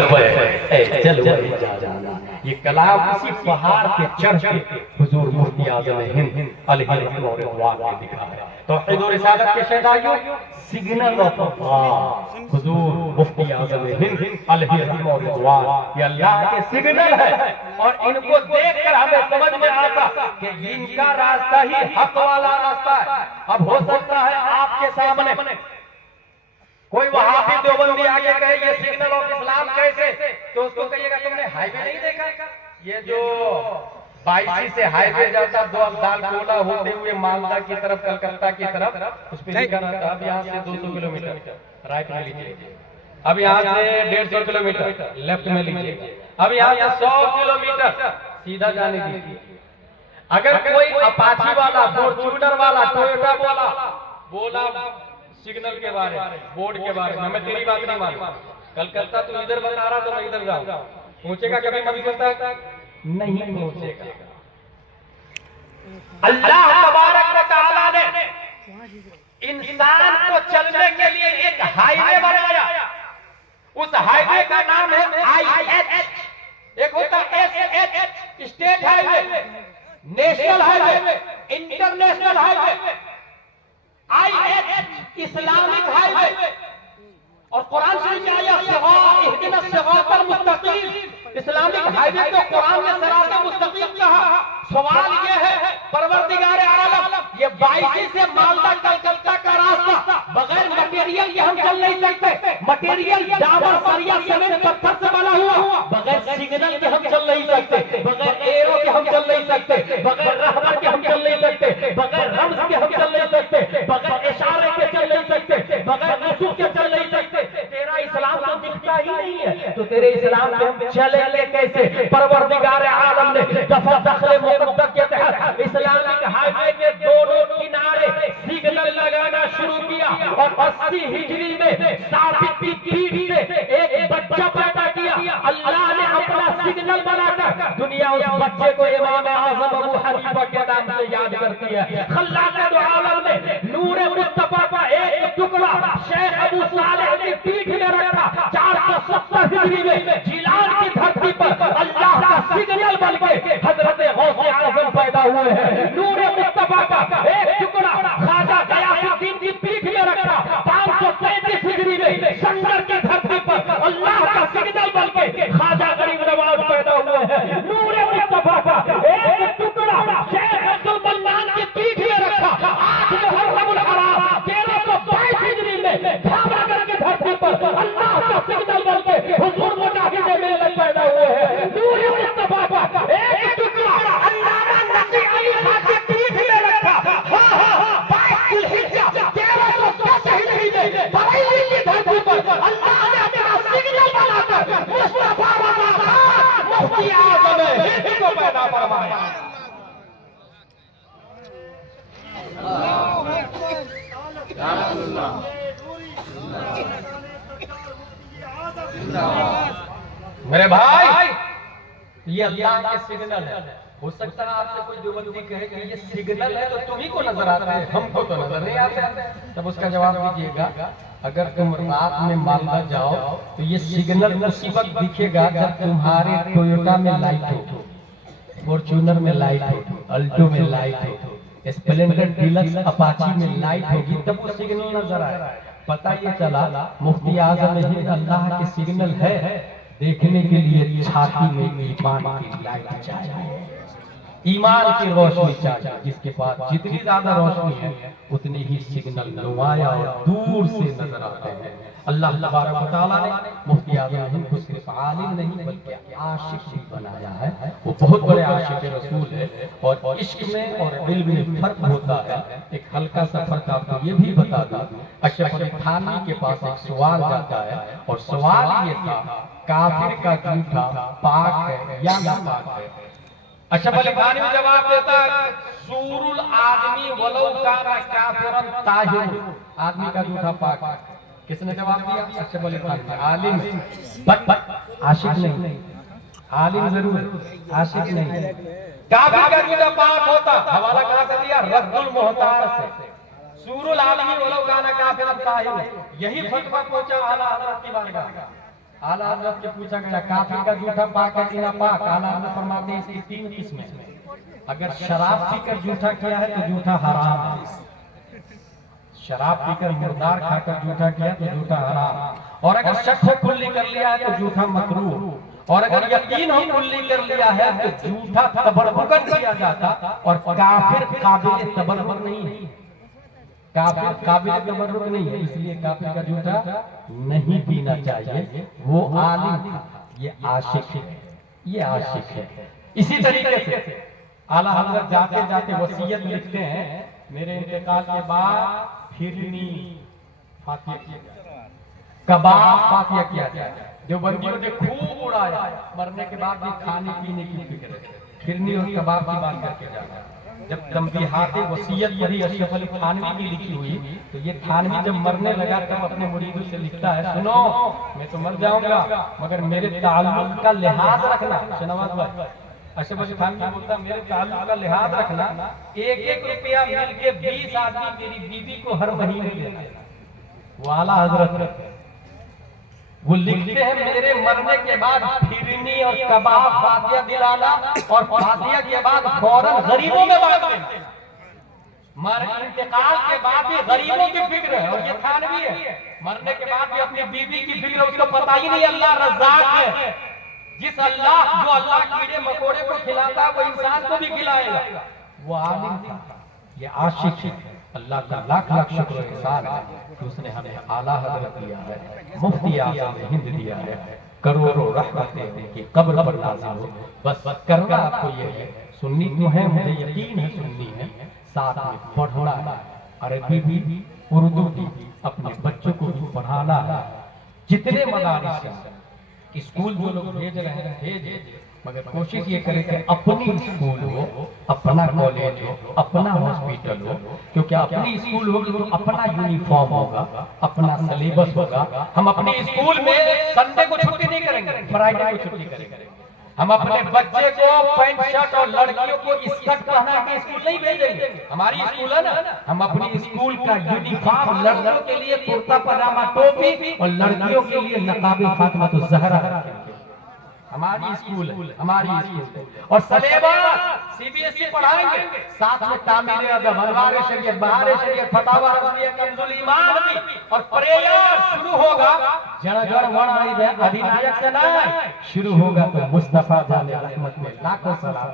चलो ये कलाम किसी पहाड़ पे चढ़ के हुजूर मुफ्ती आज़म हिंद अलैहि रहमतुल्लाह ने दिखा है। तौहीद और रिसालत के शहदाइयों, सिग्नल ऑफ हुजूर मुफ्ती आज़म हिंद अलैहि रहमतुल्लाह, ये अल्लाह के सिग्नल है। और इनको देखकर हमें समझ में आता कि इनका रास्ता ही हक वाला रास्ता है। अब हो सकता है आपके सामने कोई वहाबी देवबंदी आगे कहे ये सिग्नल ऑफ इस्लाम कैसे, तो उसको कहिएगा तुमने हाईवे नहीं देखा? ये जो 22 से हाईवे जाता दो अब्दाल कोला होते हुए मालदा की तरफ, कलकत्ता की तरफ, उस पर लिखा रहता अब यहाँ से 200 किलोमीटर राइट में लीजिए, अब यहाँ से 150 किलोमीटर लेफ्ट में लीजिए, अब यहाँ से 100 किलोमीटर सीधा जाने दीजिए। अगर कोई अपाची वाला, फॉर्च्यूनर वाला, टोयोटा वाला बोला सिग्नल के बारे में, बोर्ड के बारे में, मैं तेरी बात नहीं मानूंगा, कलकत्ता तू इधर बता रहा तो मैं इधर जाऊं, पहुंचेगा कभी मंजिल तक? नहीं पहुंचेगा। अल्लाह तबारक व तआला ने इंसान को चलने के लिए एक हाईवे बनाया। उस हाईवे का नाम है IH, एक होता है SH state highway, national highway, international highway, IH Islamic highway. और कुरान शरीफ में आया इहदिना सिरातल मुस्तकीम, इस्लामिक हाईवे को कुरान ने सिरातल मुस्तकीम कहा। सवाल ये है परवरदिगार आलम, ये 22 से मालदा कलकत्ता का रास्ता बगैर मटेरियल के हम चल नहीं सकते। मटेरियल डाबर सरिया सीमेंट पत्थर से बना हुआ, बगैर सिग्नल के हम चल नहीं सकते, बगैर एरो के हम चल नहीं सकते, बगैर रहबर के हम चल नहीं सकते, बगैर रम्ज के हम चल नहीं सकते, बगैर इशारे के चल नहीं सकते, बगैर नसूख के चल नहीं सकते। तेरा इस्लाम तो दिखता ही नहीं है, तो तेरे इस्लाम पे हम चलेंगे कैसे? परवरदिगार आलम ने दफा दखले मुक़द्दस के तहत इस्लामिक हाईवे के दोनों किनारे सिग्नल लगाना शुरू किया। और 80 हिजरी में साबित की पीठ से एक बच्चा पैदा किया। अल्लाह ने अपना सिग्नल बनाकर दुनिया उस बच्चे को इमाम आज़म अबू हनीफा के नाम से याद करती है। खल्लाक़ आलम ने नूर मुस्तफा का एक टुकड़ा शेख अबू सालेह की पीठ में रखा। 470 हिजरी में जिलान की धरती पर अल्लाह का सिग्नल बन के हजरत गौसे आज़म पैदा हुए हैं। नूर मुस्तफा का एक टुकड़ा ख्वाजा गयासुद्दीन की पीठ में रखा। 533 हिजरी में संगर की धरती पर अल्लाह का सिग्नल बन के ख्वाजा गरीब नवाज पैदा हुए हैं। नूर मुस्तफा का एक टुकड़ा शेख अब्दुल मन्नान की पीठ में रखा। 8 मुहर्रमुल हराम 1322 हिजरी में जामनगर की धरती पर अल्लाह का सिग्नल बन के हुजूर मुजाहिद मिल्लत पैदा हुए हैं। नूर मुस्तफा का एक टुकड़ा अल्लामा नकी अली खान की पीठ में रखा। 22 जिलहिज्जा 1310 हिजरी में बरेली की धरती पर अल्लाह ने अपना सिग्नल बनाकर मुस्तफा रज़ा खान मुफ्ती आज़म हिंद को पैदा फरमाया। मेरे भाई, ये अल्लाह के सिग्नल है। हो सकता है आपसे कोई देवबंदी कहे कि ये सिग्नल है तो तुम्ही को नजर आता है, हमको तो नजर नहीं आता। तब उसका जवाब दीजिएगा, अगर तुम रात में मालदा जाओ तो ये सिग्नल उसी वक्त दिखेगा जब तुम्हारे टोयोटा में लाइट हो, फॉर्च्यूनर में लाइट हो, अल्टो में लाइट हो, स्प्लेंडर डीलक्स अपाची में लाइट होगी, तब वो सिग्नल नजर आए। पता ये चला मुफ्ती आज़म हिंद अल्लाह के सिग्नल है। देखने के लिए छाती में ईमान की लाइट चाहिए, ईमान की रोशनी चाहिए। जिसके पास जितनी ज्यादा रोशनी है उतनी ही सिग्नल नुमाया और दूर से नजर आते हैं। अल्लाह तबारक व तआला ने मुफ्ती आज़म हिंद को सिर्फ आलिम नहीं बल्कि आशिक भी बनाया है। वो बहुत बड़े आशिक रसूल है। और इश्क में और इल्म में फर्क होता है। एक हल्का सा फर्क आपको ये भी बता दूं, अशरफ अली थानवी के पास एक सवाल जाता है और सवाल ये था, काफिर का जूठा पाक है या नापाक है? अशरफ अली थानवी जवाब देता है, सूरुल आदमी वलौ काना काफिरन ताहिर, आदमी का जूठा पाक है। किसने जवाब दिया? अशरफ अली थानवी। आलिम बट आशिक नहीं, आलिम जरूर, आशिक नहीं। काफिर का जूठा पाक होता, हवाला कहां से दिया? रद्दुल मुहतार से। सूरुल आदमी वलौ काना काफिरन ताहिर, यही फतवा पहुंचा आला हज़रत की बारगाह। आला हजरत से पूछा गया काफिर का जूठा पाक है कि ना पाक। आला हजरत फरमाते हैं इसकी 3 किस्में। अगर शराब पीकर जूठा किया है तो जूठा हराम है। शराब पीकर मुर्दार खाकर जूठा किया तो जूठा हराम। और अगर शक हो कुल्ली कर लिया है तो जूठा मकरूह। और अगर यकीन हो कुल्ली कर लिया है तो जूठा तबर्रुकन किया जाता। और काफिर काबिल तबर्रुक नहीं है, काफिर काबिल तबर्रुक नहीं है, इसलिए काफिर का जूठा नहीं पीना चाहिए। वो आलिम, ये आशिक है, ये आशिक है। इसी तरीके से आला हजरत जाते जाते वसीयत लिखते हैं, मेरे इंतकाल के बाद फिरनी फातिया किया जाए, कबाब फातिया किया जाए। देवबंदियों ने खूब उड़ाया, मरने के बाद भी खाने पीने की फिक्र है, फिरनी और कबाब की बात करके जाना। जब तंबीहात वसीयत पढ़ी अशरफ अली थानवी की लिखी हुई, तो ये थानवी जब मरने लगा तब अपने मुरीदों से लिखता है, सुनो मैं तो मर जाऊंगा मगर मेरे ताल्लुक का लिहाज रखना। शहनवाज भाई अशरफ अली थानवी बोलता मेरे ताल्लुक का लिहाज रखना, 1-1 रुपया मिल के 20 आदमी मेरी बीवी को हर महीने देना। वो आला हजरत वो लिखते हैं मेरे मरने के बाद फिरनी और कबाब फातिया दिलाना और फातिया के बाद फौरन गरीबों में बांट देना। मरने इंतकाल के बाद भी गरीबों की फिक्र है। और ये थानवी है, मरने के बाद भी अपनी बीवी की फिक्र, उसको पता ही नहीं अल्लाह रज़्ज़ाक़ है। जिस अल्लाह जो अल्लाह कीड़े मकोड़े को खिलाता है वो इंसान को भी खिलाएगा। वो आलिम था, ये आशिक। अल्लाह का लाख लाख शुक्र एहसान है कि उसने हमें आला हजरत दिया है, मुफ्ती आज़म हिंद दिया है, करोड़ों रहमतें उनकी कब्र पर नाज़िल हो। बस करना आपको ये है, सुन्नी तो है, मुझे यकीन है सुन्नी है, साथ में पढ़ना है, अरबी भी उर्दू भी अपने बच्चों को भी पढ़ाना है। जितने मदारिस हैं, स्कूल जो लोग भेज रहे हैं भेज, मगर कोशिश ये करें कि अपनी स्कूल हो, अपना कॉलेज हो, अपना हॉस्पिटल हो। क्योंकि अपनी स्कूल होगी तो अपना यूनिफॉर्म होगा, अपना सिलेबस होगा। हम अपनी स्कूल में संडे को छुट्टी नहीं करेंगे, फ्राइडे को छुट्टी करेंगे। हम अपने बच्चे को पैंट शर्ट और लड़कियों को स्कर्ट पहना के स्कूल नहीं भेजेंगे। हमारी स्कूल है ना, हम अपनी स्कूल का यूनिफॉर्म लड़कियों के लिए कुर्ता पजामा टोपी और लड़कियों के लिए नकाबे फातिमा तो ज़हरा रखेंगे। हमारी स्कूल है, हमारी स्कूल। और सिलेबस सीबीएसई पढ़ाएंगे, साथ में तामीर अदब, अनवार शरीयत, बहार शरीयत, फतावा रज़विया, कंजुल ईमान भी। और प्रेयर शुरू होगा जड़ जड़ वण अधिनायक से नहीं, शुरू होगा तो मुस्तफा जाने रहमत में लाखों सलाम।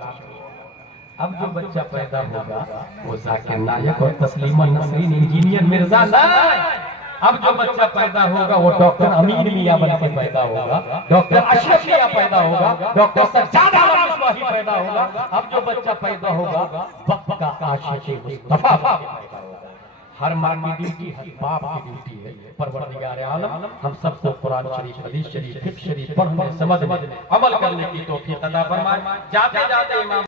अब जो बच्चा पैदा होगा वो जाकिर नायक और तस्लीमा नसरीन इंजीनियर मिर्जा नहीं। अब जो बच्चा पैदा होगा वो डॉक्टर अमीन मियां बन के पैदा होगा, डॉक्टर अशरफ मियां पैदा होगा, डॉक्टर सज्जाद आलम मिसबाही पैदा होगा। अब जो बच्चा पैदा होगा वक्त का आशिक मुस्तफा पैदा होगा। हर माँ की ड्यूटी, हर बाप की ड्यूटी है। परवरदिगार आलम हम सबको कुरान शरीफ, हदीस शरीफ, फिक्र शरीफ पढ़ने, समझने, अमल करने की तौफीक अता फरमाए। जाते जाते इमाम